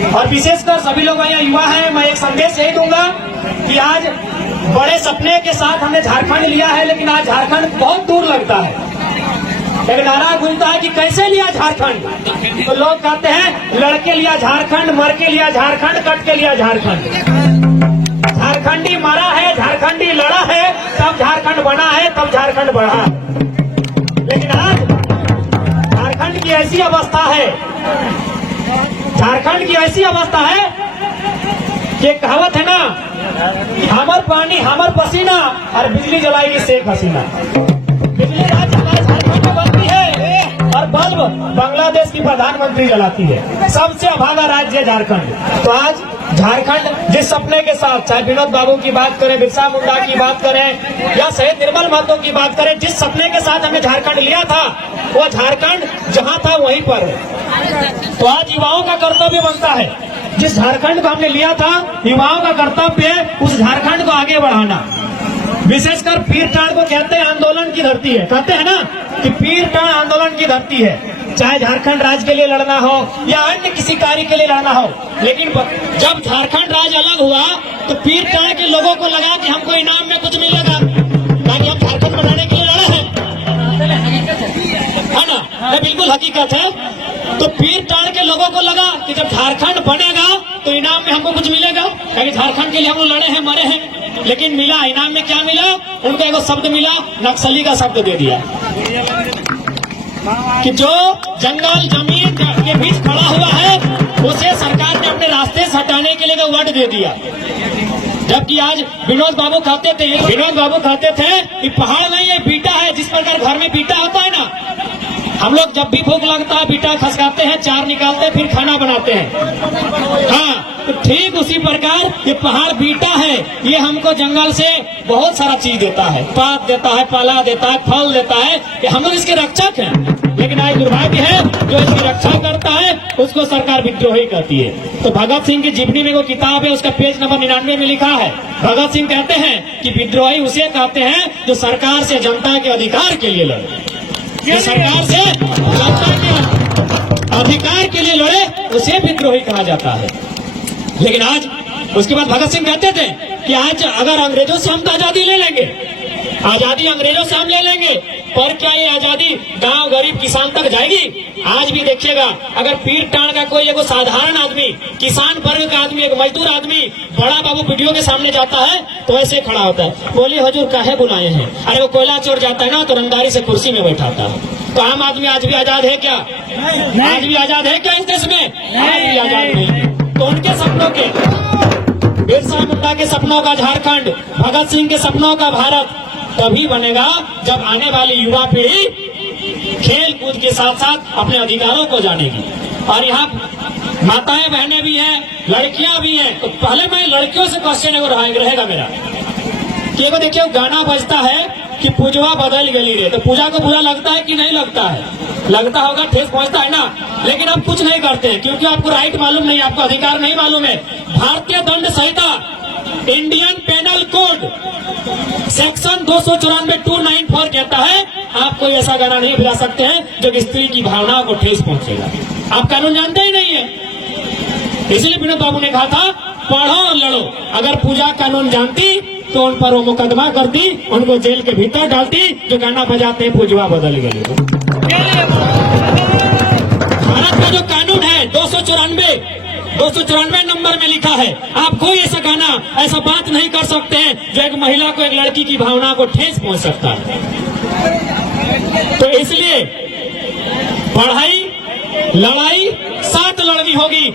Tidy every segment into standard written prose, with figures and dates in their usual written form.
और विशेषकर सभी लोग यहाँ युवा हैं, मैं एक संदेश यही दूंगा कि आज बड़े सपने के साथ हमने झारखंड लिया है, लेकिन आज झारखंड बहुत दूर लगता है। एक नारा गूंजता है कि कैसे लिया झारखंड, तो लोग कहते हैं लड़के लिया झारखंड, मर के लिया झारखंड, कट के लिया झारखंड। झारखंडी मरा है, झारखंडी लड़ा है, तब झारखंड बना है, तब झारखंड बढ़ा है। लेकिन आज झारखंड की ऐसी अवस्था है, झारखंड की ऐसी अवस्था है कि कहावत है ना, हमर पानी हमर पसीना और बिजली जलाएगी शेख हसीना। बिजली आज हमारे झारखंड में बनती है और बल्ब बांग्लादेश की प्रधानमंत्री जलाती है। सबसे अभागा राज्य है झारखंड। तो आज झारखंड जिस सपने के साथ, चाहे विनोद बाबू की बात करें, बिरसा मुंडा की बात करें या शहीद निर्मल महतो की बात करें, जिस सपने के साथ हमने झारखंड लिया था, वो झारखंड जहां था वहीं पर है। तो आज युवाओं का कर्तव्य बनता है, जिस झारखंड को हमने लिया था, युवाओं का कर्तव्य है उस झारखंड को आगे बढ़ाना। विशेषकर पीरटांड़ को कहते हैं आंदोलन की धरती है, कहते हैं ना कि पीरटांड़ आंदोलन की धरती है। चाहे झारखंड राज्य के लिए लड़ना हो या अन्य किसी कार्य के लिए लड़ना हो, लेकिन जब झारखंड राज्य अलग हुआ तो पीरटांड़ के लोगों को लगा कि हमको इनाम में कुछ मिलेगा, ताकि हम झारखंड बनाने के लिए लड़े हैं, है ना? ये बिल्कुल हकीकत है। तो पीरटांड़ के लोगों को लगा कि जब झारखंड बनेगा तो इनाम में हमको कुछ मिलेगा, क्योंकि झारखंड के लिए हम लोग लड़े हैं, मरे हैं। लेकिन मिला, इनाम में क्या मिला? उनको एक शब्द मिला, नक्सली का शब्द दे दिया कि जो जंगल जमीन के बीच खड़ा हुआ है उसे सरकार ने अपने रास्ते से हटाने के लिए वर्ड दे दिया। जबकि आज विनोद बाबू कहते थे कि पहाड़ नहीं है, बीटा है। जिस प्रकार घर में बीटा होता है ना, हम लोग जब भी भूख लगता है बीटा खसकाते हैं, चार निकालते हैं, फिर खाना बनाते हैं। हाँ, तो ठीक उसी प्रकार ये पहाड़ बीटा है, ये हमको जंगल से बहुत सारा चीज देता है, पात देता है, पाला देता है, फल देता है, कि हम लोग इसके रक्षक हैं। लेकिन आज दुर्भाग्य है, जो इसकी रक्षा करता है उसको सरकार विद्रोही कहती है। तो भगत सिंह की जीवनी में वो किताब है, उसका पेज नंबर 99 में लिखा है, भगत सिंह कहते हैं कि विद्रोही उसे कहते हैं जो सरकार से जनता के अधिकार के लिए लड़े, जो सरकार से जनता के अधिकार के लिए लड़े, उसे विद्रोही कहा जाता है। लेकिन आज उसके बाद भगत सिंह कहते थे कि आज अगर अंग्रेजों से हम तो आजादी ले लेंगे, आजादी अंग्रेजों से हम ले लेंगे, पर क्या ये आजादी गांव गरीब किसान तक जाएगी? आज भी देखिएगा, अगर पीरटांड़ का कोई एगो साधारण आदमी, किसान वर्ग का आदमी, एक मजदूर आदमी बड़ा बाबू वीडियो के सामने जाता है तो ऐसे खड़ा होता है, बोलिए हुजूर काहे बुलाए हैं? अरे वो कोयला चोर जाता है ना तो रंगदारी से कुर्सी में बैठाता है। तो आम आदमी आज भी आजाद है क्या? आज भी आजाद है क्या इस देश में? आज भी आजाद नहीं। तो उनके सपनों के, बिरसा मुंडा के सपनों का झारखंड, भगत सिंह के सपनों का भारत तभी बनेगा जब आने वाली युवा पीढ़ी खेल कूद के साथ साथ अपने अधिकारों को जानेगी। और यहाँ माताएं बहनें भी हैं, लड़कियां भी हैं। तो पहले मैं लड़कियों से क्वेश्चन रहेगा मेरा कि एगो देखिए गाना बजता है कि पूजवा बदल गली रे, तो पूजा को बुरा लगता है कि नहीं लगता है? लगता होगा, ठेस पहुंचता है ना। लेकिन आप कुछ नहीं करते हैं क्योंकि आपको राइट मालूम नहीं, आपको अधिकार नहीं मालूम है। भारतीय दंड संहिता, इंडियन पेनल कोड सेक्शन 294 कहता है आप कोई ऐसा गाना नहीं बजा सकते हैं जो कि स्त्री की भावनाओं को ठेस पहुंचेगा। आप कानून जानते ही नहीं है। इसलिए विनोद बाबू ने कहा था पढ़ो और लड़ो। अगर पूजा कानून जानती तो उन पर वो मुकदमा करती, उनको जेल के भीतर डालती जो गाना बजाते हैं पूजवा बदल गई। भारत का जो कानून है 294 नंबर में लिखा है, आप कोई ऐसा गाना, ऐसा बात नहीं कर सकते हैं जो एक महिला को, एक लड़की की भावना को ठेस पहुंच सकता है। तो इसलिए पढ़ाई लड़ाई साथ लड़नी होगी,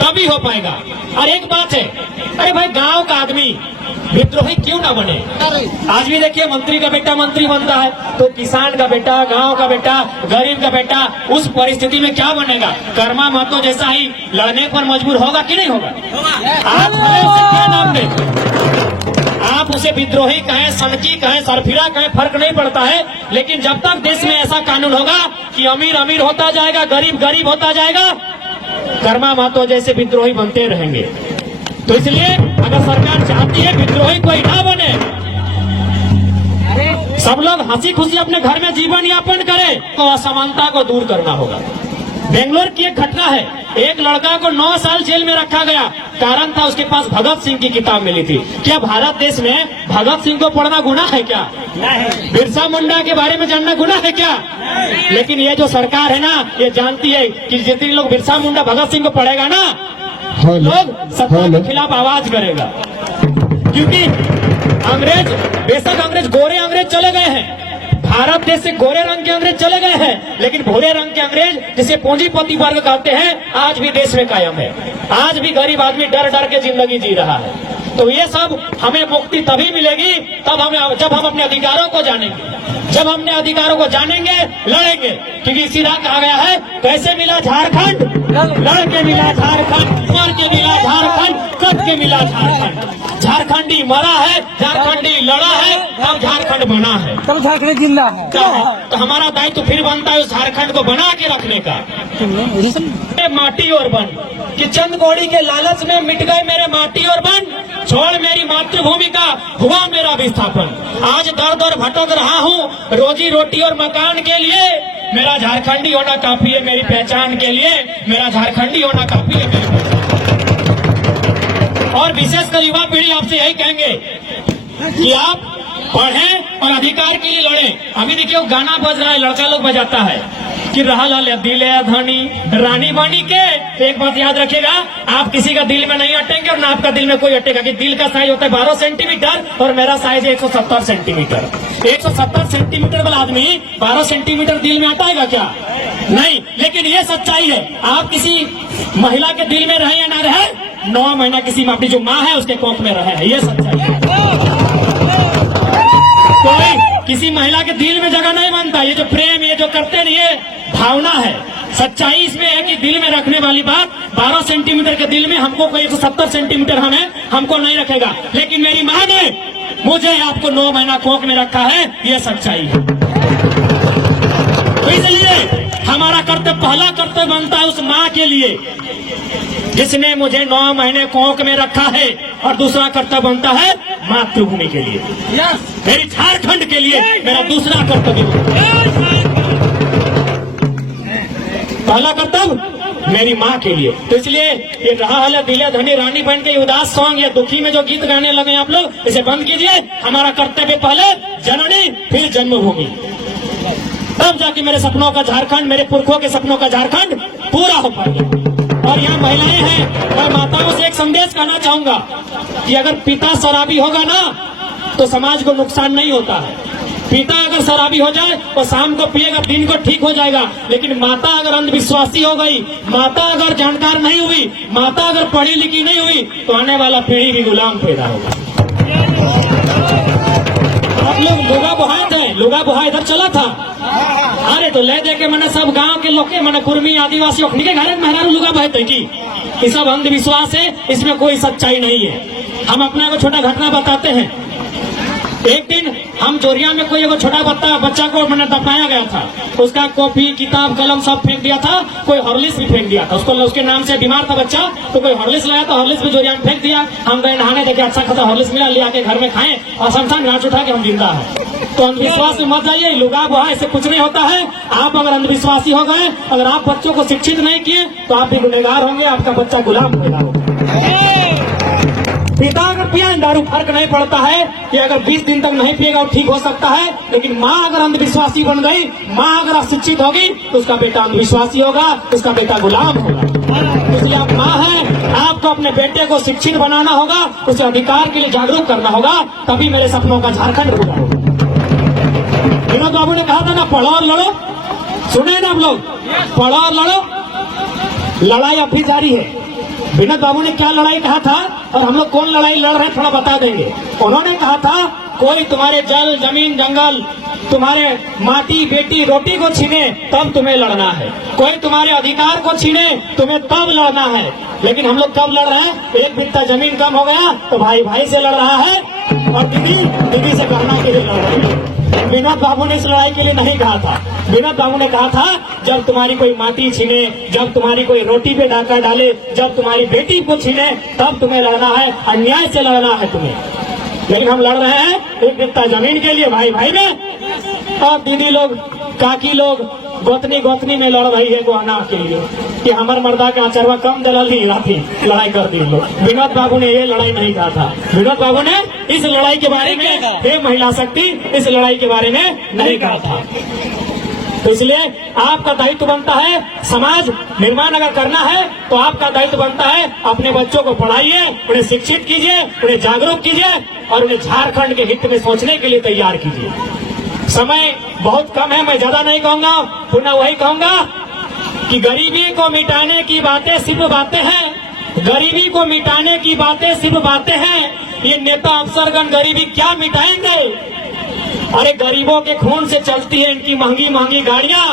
तभी हो पाएगा। और एक बात है, अरे भाई गांव का आदमी विद्रोही क्यों ना बने? आज भी देखिए मंत्री का बेटा मंत्री बनता है, तो किसान का बेटा, गांव का बेटा, गरीब का बेटा उस परिस्थिति में क्या बनेगा? कर्मा महतो जैसा ही लड़ने पर मजबूर होगा कि नहीं होगा? आप उसे क्या नाम दें, आप उसे विद्रोही कहें, सनकी कहें, सरफिरा कहें, फर्क नहीं पड़ता है। लेकिन जब तक देश में ऐसा कानून होगा कि अमीर अमीर होता जाएगा, गरीब गरीब होता जाएगा, कर्मा महतो जैसे विद्रोही बनते रहेंगे। तो इसलिए अगर सरकार चाहती है विद्रोही कोई ना बने, सब लोग हंसी खुशी अपने घर में जीवन यापन करें, तो असमानता को दूर करना होगा। बेंगलोर की एक घटना है, एक लड़का को 9 साल जेल में रखा गया, कारण था उसके पास भगत सिंह की किताब मिली थी। क्या भारत देश में भगत सिंह को पढ़ना गुनाह है क्या? नहीं। बिरसा मुंडा के बारे में जानना गुनाह है क्या? नहीं। लेकिन ये जो सरकार है ना, ये जानती है कि जितने लोग बिरसा मुंडा भगत सिंह को पढ़ेगा ना, लोग सत्ता के खिलाफ आवाज करेगा। क्योंकि अंग्रेज, बेशक अंग्रेज गोरे अंग्रेज चले गए हैं, भारत देश से गोरे रंग के अंग्रेज चले गए हैं, लेकिन भूरे रंग के अंग्रेज जिसे पूंजीपति वर्ग कहते हैं, आज भी देश में कायम है। आज भी गरीब आदमी डर डर के जिंदगी जी रहा है। तो ये सब हमें मुक्ति तभी मिलेगी जब हम अपने अधिकारों को जानेंगे। जब हमने अधिकारों को जानेंगे, लड़ेंगे। क्योंकि सीधा कहा गया है, कैसे मिला झारखंड? लड़ के मिला झारखंड, मर के मिला झारखंड, कट के मिला झारखंड। झारखंडी मरा है, झारखंडी लड़ा है, अब झारखंड बना है, तब झारखंड जिला है। तो हमारा दायित्व फिर बनता है उस झारखंड को बना के रखने का। माटी और वन कि चंद कौड़ी के लालच में मिट गए मेरे माटी और वन, छोड़ मेरी मातृभूमि का हुआ मेरा विस्थापन। आज दर दर भटक रहा हूँ रोजी रोटी और मकान के लिए, मेरा झारखंडी होना काफी है मेरी पहचान के लिए, मेरा झारखंडी होना काफी है मेरी पहचान। और विशेषकर युवा पीढ़ी आपसे यही कहेंगे कि आप पढ़ें और अधिकार के लिए लड़ें। अभी देखिए गाना बज रहा है, लड़का लोग बजाता है कि रहा लाल दिल धनी रानी बानी के। एक बात याद रखिएगा, आप किसी का दिल में नहीं अटेंगे और ना आपका दिल में कोई अटेगा। कि दिल का साइज होता है 12 सेंटीमीटर और मेरा साइज है 170 सेंटीमीटर। 170 सेंटीमीटर वाला आदमी 12 सेंटीमीटर दिल में अटाएगा क्या? नहीं। लेकिन ये सच्चाई है, आप किसी महिला के दिल में रहे या ना रहे, 9 महीना किसी अपनी जो माँ है उसके कोख में रहे है, ये सच्चाई है। कोई किसी महिला के दिल में जगह नहीं बनता। ये जो प्रेम, ये जो करते नहीं, ये भावना है। सच्चाई इसमें है कि दिल में रखने वाली बात, 12 सेंटीमीटर के दिल में हमको कोई 170 सेंटीमीटर हमको नहीं रखेगा। लेकिन मेरी माँ ने मुझे आपको 9 महीना कोख में रखा है, ये सच्चाई है। तो इसलिए हमारा कर्तव्य, पहला कर्तव्य बनता है उस माँ के लिए जिसने मुझे 9 महीने कोख में रखा है, और दूसरा कर्तव्य बनता है मातृभूमि के लिए, मेरी झारखंड के लिए मेरा दूसरा कर्तव्य। पहला कर्तव्य मेरी माँ के लिए। तो इसलिए ये रहा है दिले धनी रानी बन के उदास सॉन्ग या दुखी में जो गीत गाने लगे आप लोग, इसे बंद कीजिए। हमारा कर्तव्य पहले जननी फिर जन्मभूमि, तब जाके मेरे सपनों का झारखंड, मेरे पुरखों के सपनों का झारखंड पूरा हो पाएगा। और यहाँ महिलाएं हैं, मैं माताओं से एक संदेश कहना चाहूंगा कि अगर पिता शराबी होगा ना तो समाज को नुकसान नहीं होता है। पिता अगर शराबी हो जाए तो शाम को पिएगा, दिन को ठीक हो जाएगा। लेकिन माता अगर अंधविश्वासी हो गई, माता अगर जानकार नहीं हुई, माता अगर पढ़ी लिखी नहीं हुई, तो आने वाला पीढ़ी भी गुलाम पैदा होगा। आप लोग लुगा बुहाए थे, लुगा बुहा इधर चला था, अरे तो ले दे के मैंने सब गांव के लोग के, मैंने कुर्मी आदिवासी के घर में मेहरारू लुगा बहते की, ये सब अंधविश्वास है, इसमें कोई सच्चाई नहीं है। हम अपना को छोटा घटना बताते हैं। एक दिन हम जोरिया में कोई छोटा बच्चा को मैंने दफनाया गया था, उसका कॉपी किताब कलम सब फेंक दिया था, कोई हॉर्लिक्स भी फेंक दिया था। उसके नाम से बीमार था बच्चा, तो कोई हॉर्लिक्स लाया था, हॉर्लिक्स भी जोरिया में फेंक दिया। हम गए नहाने, देखे अच्छा खासा हॉर्लिक्स मिला, ले आके घर में खाएं और शमशान घाट उठा के हम जिंदा है। तो अंधविश्वास में मत जाइए, लुगा बुहा ऐसे कुछ नहीं होता है। आप अगर अंधविश्वासी हो गए, अगर आप बच्चों को शिक्षित नहीं किए, तो आप भी गुनहगार होंगे, आपका बच्चा गुलाम पैदा होगा। पिता अगर पिया दारू, फर्क नहीं पड़ता है कि अगर 20 दिन तक नहीं पिएगा और ठीक हो सकता है। लेकिन माँ अगर अंधविश्वासी बन गई, माँ अगर अशिक्षित होगी, तो उसका बेटा अंधविश्वासी होगा, उसका बेटा गुलाम होगा। इसलिए आप माँ है, आपको अपने बेटे को शिक्षित बनाना होगा, उसे अधिकार के लिए जागरूक करना होगा, तभी मेरे सपनों का झारखंड पूरा होगा। विनोद बाबू ने कहा था ना, पढ़ो और लड़ो। सुने ना आप लोग, पढ़ो और लड़ो। लड़ाई अभी जारी है। विनोद बाबू ने क्या लड़ाई कहा था और हम लोग कौन लड़ाई लड़ रहे हैं थोड़ा बता देंगे। उन्होंने कहा था, कोई तुम्हारे जल जमीन जंगल, तुम्हारे माटी बेटी रोटी को छीने तब तुम्हें लड़ना है, कोई तुम्हारे अधिकार को छीने तुम्हें तब लड़ना है। लेकिन हम लोग कब लड़ रहे हैं? एक बित्ता जमीन कम हो गया तो भाई भाई से लड़ रहा है, और दीदी दीदी से करना के लिए लड़ रही है। विनोद बाबू ने इस लड़ाई के लिए नहीं कहा था। विनोद बाबू ने कहा था, जब तुम्हारी कोई माटी छीने, जब तुम्हारी कोई रोटी पे डाका डाले, जब तुम्हारी बेटी को छीने, तब तुम्हें लड़ना है, अन्याय से लड़ना है तुम्हें। लेकिन हम लड़ रहे हैं एक बित्ता जमीन के लिए, भाई भाई में। और दीदी लोग, काकी लोग, गोतनी गोतनी में लड़ रही है गोहना के लिए कि हमार मर्दा के आचरवा कम दलल ही राती लड़ाई कर दी लोग। विनोद बाबू ने ये लड़ाई नहीं कहा था। विनोद बाबू ने इस लड़ाई के बारे में, हे महिला शक्ति, इस लड़ाई के बारे में नहीं कहा था। तो इसलिए आपका दायित्व बनता है, समाज निर्माण अगर करना है तो आपका दायित्व बनता है अपने बच्चों को पढ़ाइए, उन्हें शिक्षित कीजिए, उन्हें जागरूक कीजिए और उन्हें झारखंड के हित में सोचने के लिए तैयार कीजिए। समय बहुत कम है, मैं ज्यादा नहीं कहूंगा, पुनः वही कहूंगा कि गरीबी को मिटाने की बातें सिर्फ बातें हैं। गरीबी को मिटाने की बातें सिर्फ बातें हैं। ये नेता अफसरगण गरीबी क्या मिटाएंगे? अरे गरीबों के खून से चलती है इनकी महंगी महंगी गाड़ियां।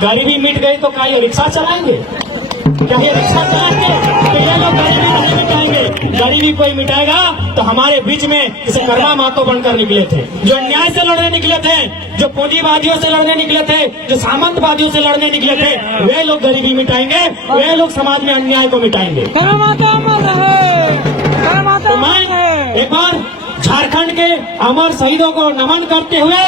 गरीबी मिट गई तो क्या ये रिक्शा चलाएंगे? क्या ये रिक्शा चलाएंगे? तो ये लोग गरीबी नहीं मिटाएंगे। गरीबी कोई मिटाएगा तो हमारे बीच में जैसे कर्मा मातो बनकर निकले थे, जो अन्याय से लड़ने निकले थे, जो पूंजीवादियों से लड़ने निकले थे, जो सामंतवादियों से लड़ने निकले थे, वे लोग गरीबी मिटाएंगे, वे लोग समाज में अन्याय को मिटाएंगे। तो मैं एक बार झारखंड के अमर शहीदों को नमन करते हुए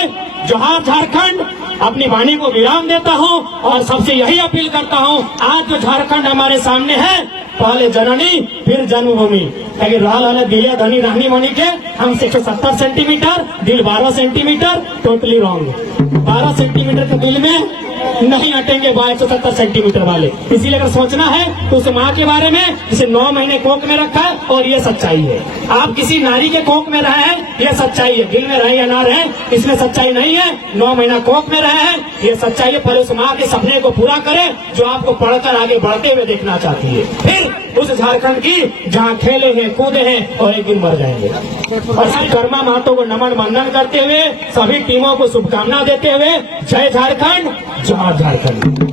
जोहार झारखंड अपनी वाणी को विराम देता हूं और सबसे यही अपील करता हूं, आज जो झारखंड हमारे सामने है, पहले जननी फिर जन्मभूमि। अगर रहल दिले धनी रहनी मनी के हम 170 सेंटीमीटर, दिल 12 सेंटीमीटर, टोटली रॉन्ग। 12 सेंटीमीटर के दिल में नहीं हटेंगे 170 सेंटीमीटर वाले। इसीलिए अगर सोचना है तो उस माँ के बारे में जिसे 9 महीने कोख में रखा है, और ये सच्चाई है। आप किसी नारी के कोख में रहे हैं, ये सच्चाई है। दिल में रहे या ना रहे, इसमें सच्चाई नहीं है। 9 महीना कोख में रहे हैं, ये सच्चाई है। पहले उस माँ के सपने को पूरा करें जो आपको पढ़कर आगे बढ़ते हुए देखना चाहती है। फिर उस झारखंड की जहाँ खेले हैं, कूदे हैं और एक दिन मर जाएंगे। और सभी कर्मा मातों को नमन वंदन करते हुए, सभी टीमों को शुभकामना देते हुए, जय झारखंड, जय झारखंड।